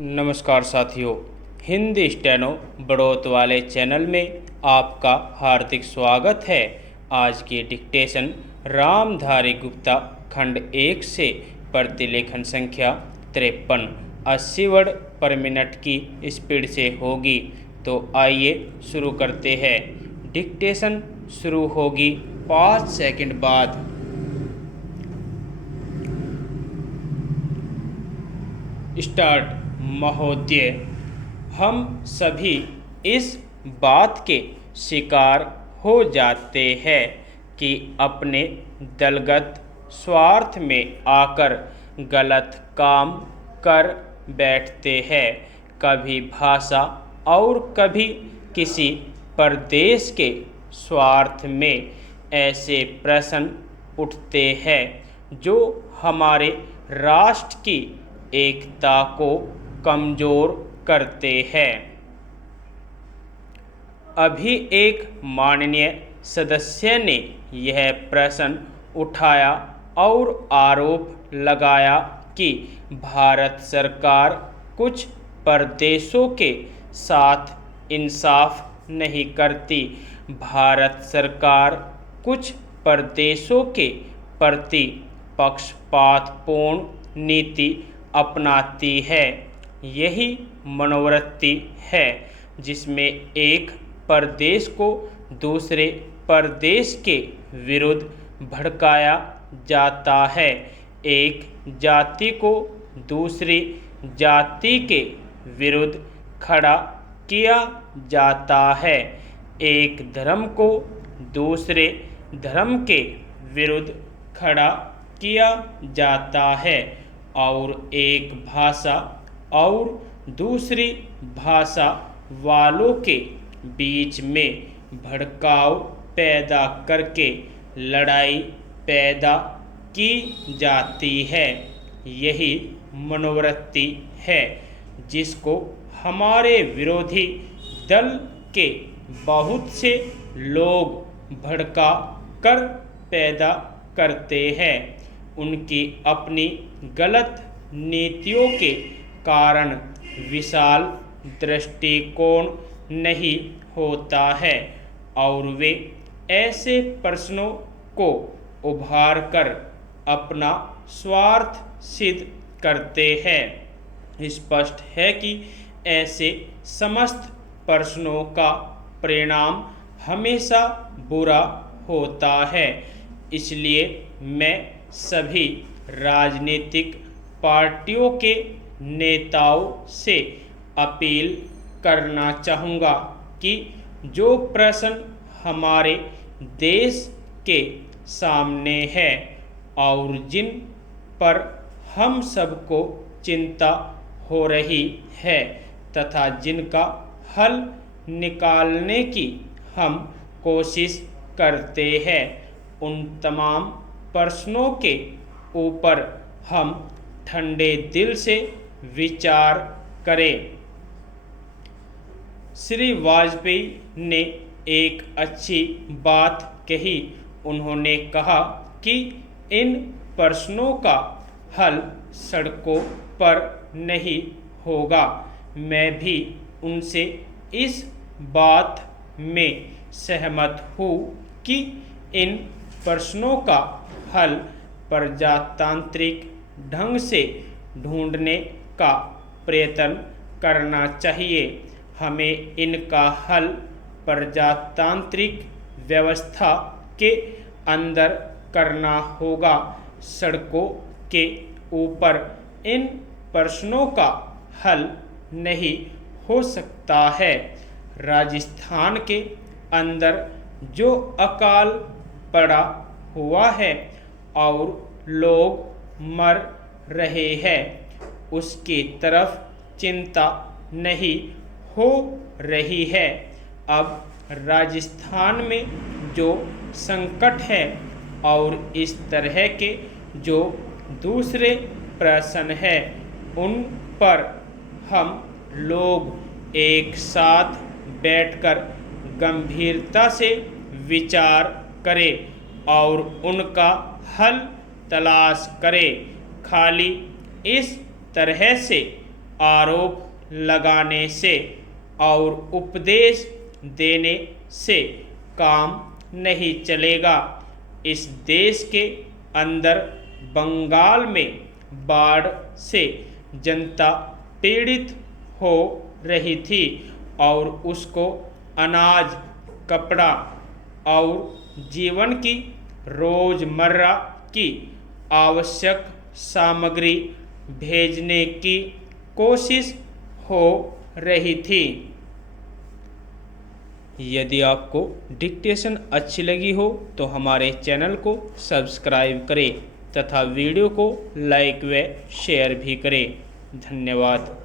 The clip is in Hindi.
नमस्कार साथियों, हिंदी स्टेनो बढ़ोत वाले चैनल में आपका हार्दिक स्वागत है। आज की डिक्टेशन रामधारी गुप्ता खंड 1 से प्रतिलेखन संख्या 53 80 वर्ड पर मिनट की स्पीड से होगी। तो आइए शुरू करते हैं। डिक्टेशन शुरू होगी 5 सेकंड बाद। स्टार्ट। महोदय, हम सभी इस बात के शिकार हो जाते हैं कि अपने दलगत स्वार्थ में आकर गलत काम कर बैठते हैं। कभी भाषा और कभी किसी प्रदेश के स्वार्थ में ऐसे प्रश्न उठते हैं जो हमारे राष्ट्र की एकता को कमज़ोर करते हैं। अभी एक माननीय सदस्य ने यह प्रश्न उठाया और आरोप लगाया कि भारत सरकार कुछ प्रदेशों के साथ इंसाफ नहीं करती। भारत सरकार कुछ प्रदेशों के प्रति पक्षपातपूर्ण नीति अपनाती है। यही मनोवृत्ति है जिसमें एक प्रदेश को दूसरे प्रदेश के विरुद्ध भड़काया जाता है, एक जाति को दूसरी जाति के विरुद्ध खड़ा किया जाता है, एक धर्म को दूसरे धर्म के विरुद्ध खड़ा किया जाता है और एक भाषा और दूसरी भाषा वालों के बीच में भड़काव पैदा करके लड़ाई पैदा की जाती है। यही मनोवृत्ति है जिसको हमारे विरोधी दल के बहुत से लोग भड़का कर पैदा करते हैं। उनकी अपनी गलत नीतियों के कारण विशाल दृष्टिकोण नहीं होता है और वे ऐसे प्रश्नों को उभार कर अपना स्वार्थ सिद्ध करते हैं। स्पष्ट है कि ऐसे समस्त प्रश्नों का परिणाम हमेशा बुरा होता है। इसलिए मैं सभी राजनीतिक पार्टियों के नेताओं से अपील करना चाहूँगा कि जो प्रश्न हमारे देश के सामने है और जिन पर हम सबको चिंता हो रही है तथा जिनका हल निकालने की हम कोशिश करते हैं, उन तमाम प्रश्नों के ऊपर हम ठंडे दिल से विचार करें। श्री वाजपेयी ने एक अच्छी बात कही। उन्होंने कहा कि इन प्रश्नों का हल सड़कों पर नहीं होगा। मैं भी उनसे इस बात में सहमत हूँ कि इन प्रश्नों का हल प्रजातांत्रिक ढंग से ढूंढने का प्रयत्न करना चाहिए। हमें इनका हल प्रजातांत्रिक व्यवस्था के अंदर करना होगा। सड़कों के ऊपर इन प्रश्नों का हल नहीं हो सकता है। राजस्थान के अंदर जो अकाल पड़ा हुआ है और लोग मर रहे हैं, उसकी तरफ चिंता नहीं हो रही है। अब राजस्थान में जो संकट है और इस तरह के जो दूसरे प्रश्न हैं, उन पर हम लोग एक साथ बैठकर गंभीरता से विचार करें और उनका हल तलाश करें। खाली इस तरह से आरोप लगाने से और उपदेश देने से काम नहीं चलेगा। इस देश के अंदर बंगाल में बाढ़ से जनता पीड़ित हो रही थी और उसको अनाज, कपड़ा और जीवन की रोज़मर्रा की आवश्यक सामग्री भेजने की कोशिश हो रही थी। यदि आपको डिक्टेशन अच्छी लगी हो तो हमारे चैनल को सब्सक्राइब करें तथा वीडियो को लाइक व शेयर भी करें। धन्यवाद।